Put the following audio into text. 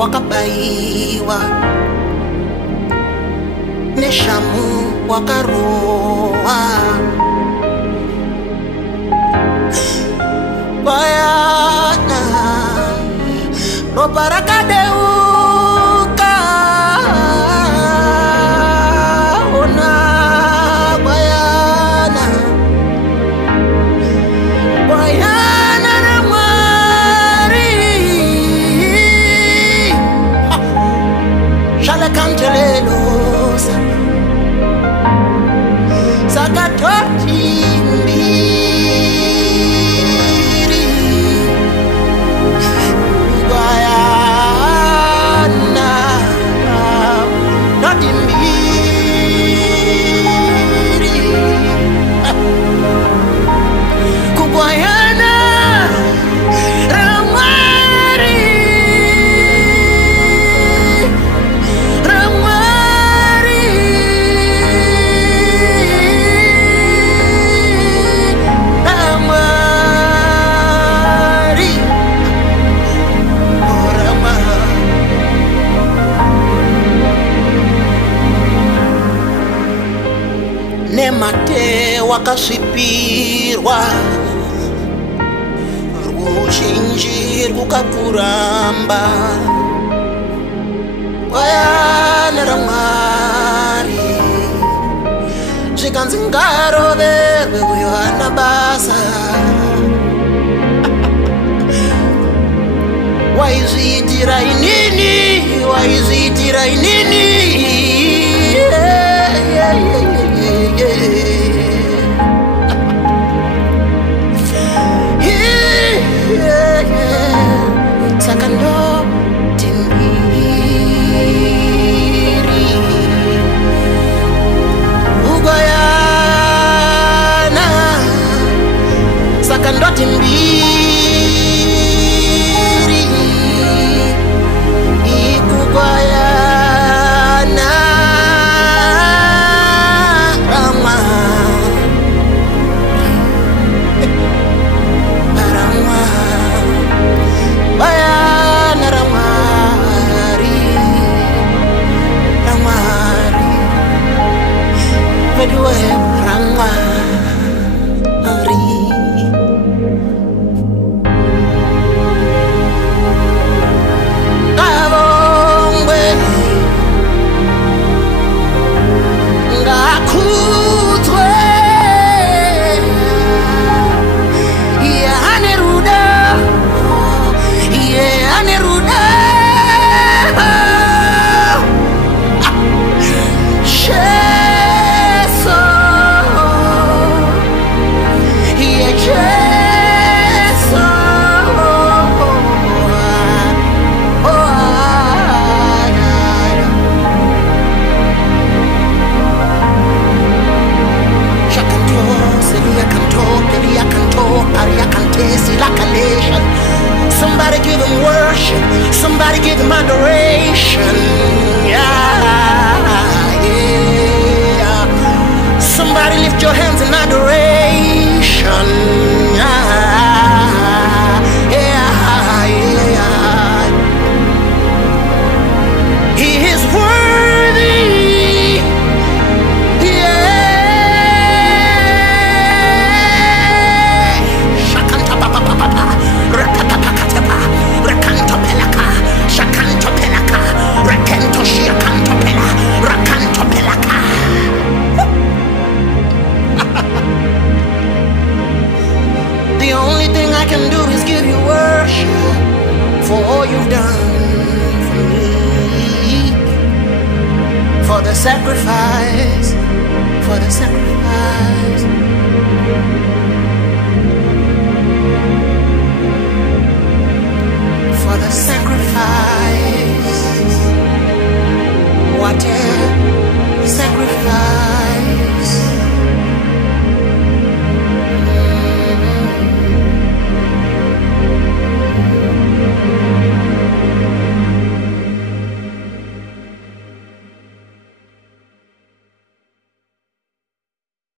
wakabaiwa neshamu wakaroa bayana ropa rakadeuka ona bayana bayana na mwari shale kantelelosa sakatoti mbiri bayana noti mbiri kubayana ramari ramari ramari orama nemate wakasvipirwa ruzhinji rwukakuramba bayana ramwari zvikanzi ngaroverwe uyo ana basa waizviitira inini waizviitira inini saka ndoti mbiri ugoyana saka ndoti mbiri ikugoyana rama rama bayana ramari ramari vedue ramari kavongwe ngakudzwe yane ruda yane ruda sheso ye sheso somebody give him worship, somebody give him adoration, yeah, yeah. Somebody lift your hands in adoration, yeah, yeah, yeah. He is worthy, yeah. Shakanta papa papa, rakatapakatapa, rakanto pelaka, shakanto pelaka, rakento shiakanto pela, rakanto pelaka. The only thing I can do is give you worship for all you've done for me, for the sacrifice, for the sacrifice.